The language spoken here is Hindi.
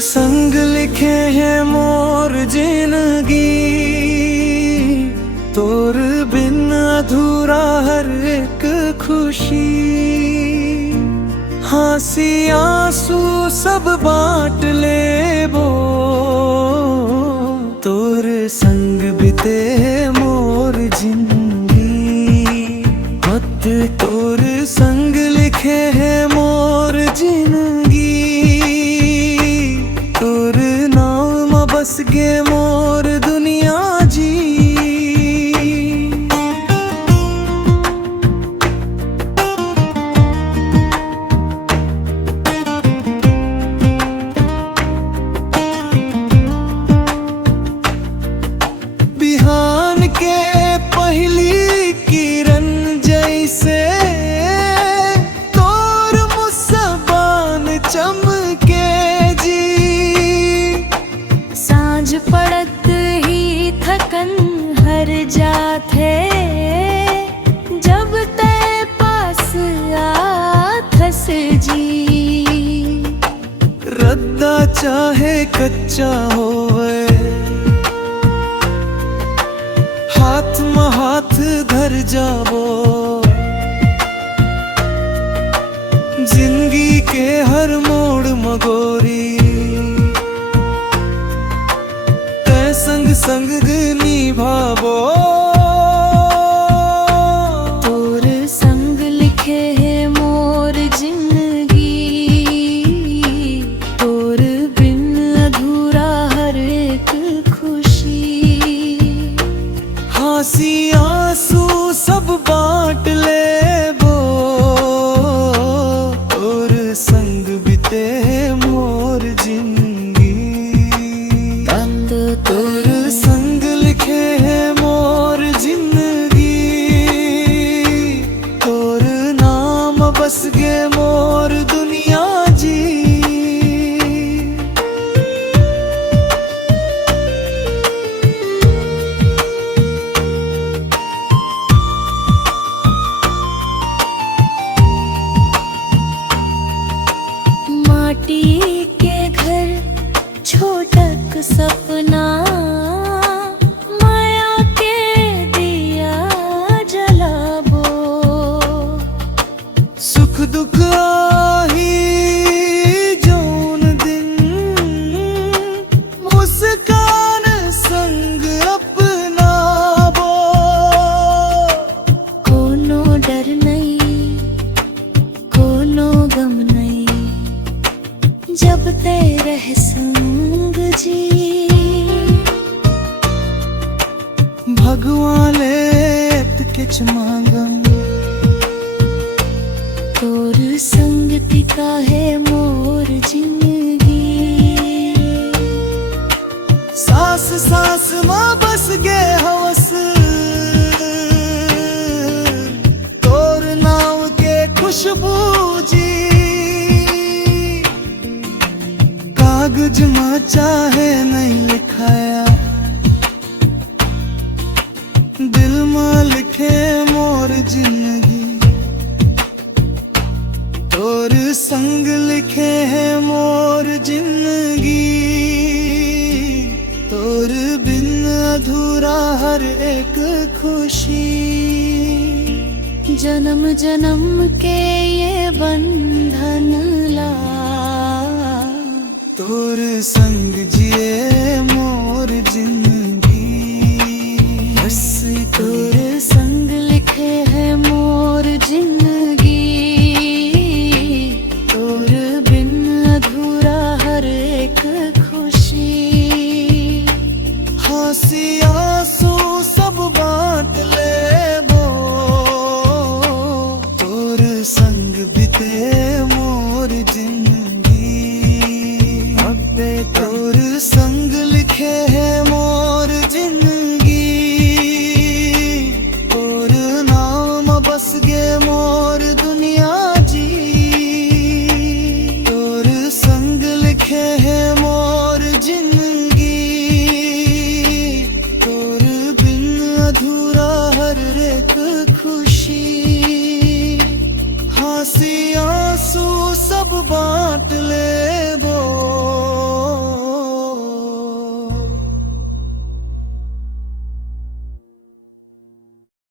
संग लिखे हैं मोर जिंदगी, तोर बिन अधूरा हर एक खुशी। हंसी आंसू सब बांट लेबो, तोर संग बीते मोर जिंदगी। मत तोर संग लिखे हैं मोर जिंदगी, तोर नाम बस गे मोर दुनिया जी। बिहान के पहली किरण जैसे तोर मुस्कान चमके जी। सांझ पड़त ही थकन हर जाथे, जब ते पास आथस जी। रद्दा चाहे कच्चा होवे, हाथ में हाथ धर जाबो। जिंदगी के हर मोड़ मगोरी ते संग संग निभाबो। तोर संग लिखे है मोर जिंदगी, तोर बिन अधूरा हर एक खुशी। हंसी आंसू सब बांट लेबो, तोर संग बीते मोर जिंदगी। तोर संग लिखे है मोर जिंदगी, तोर नाम बस गे मोर दुनिया जी। माटी के घर छोटक सपना, माया के दिया जलाबो। सुख दुख आही जौन दिन, मुस्कान संग अपनाबो। कोनो डर नहीं, कोनो गम नहीं, जब ते रह संग जी। भगवान ले किच मांगन, तोर संग टिका है मोर जिंदगी। सांस सांस मां बस गे हवस, तोर नाम के खुशबू जी। कागज में चाहे नहीं लिखाया, दिल में लिखे मोर जिंदगी। तोर संग लिखे है मोर जिंदगी, तोर बिन अधूरा हर एक खुशी। जन्म जन्म के ये बंधन ला, तोर संग जिए मोर जिंदगी। बस तोर संग लिखे है मोर जिंदगी, तोर बिन अधूरा हर एक खुशी। हंसी आंसू सब बांट लेबो, तोर संग बीते मोर जिंदगी। अबे तोर संग लिखे है मोर जिंदगी, तोर नाम बस गे मोर दुनिया जी। तोर संग लिखे है मोर जिंदगी, तोर बिन अधूरा हर एक खुशी। हंसी आंसू सब बांट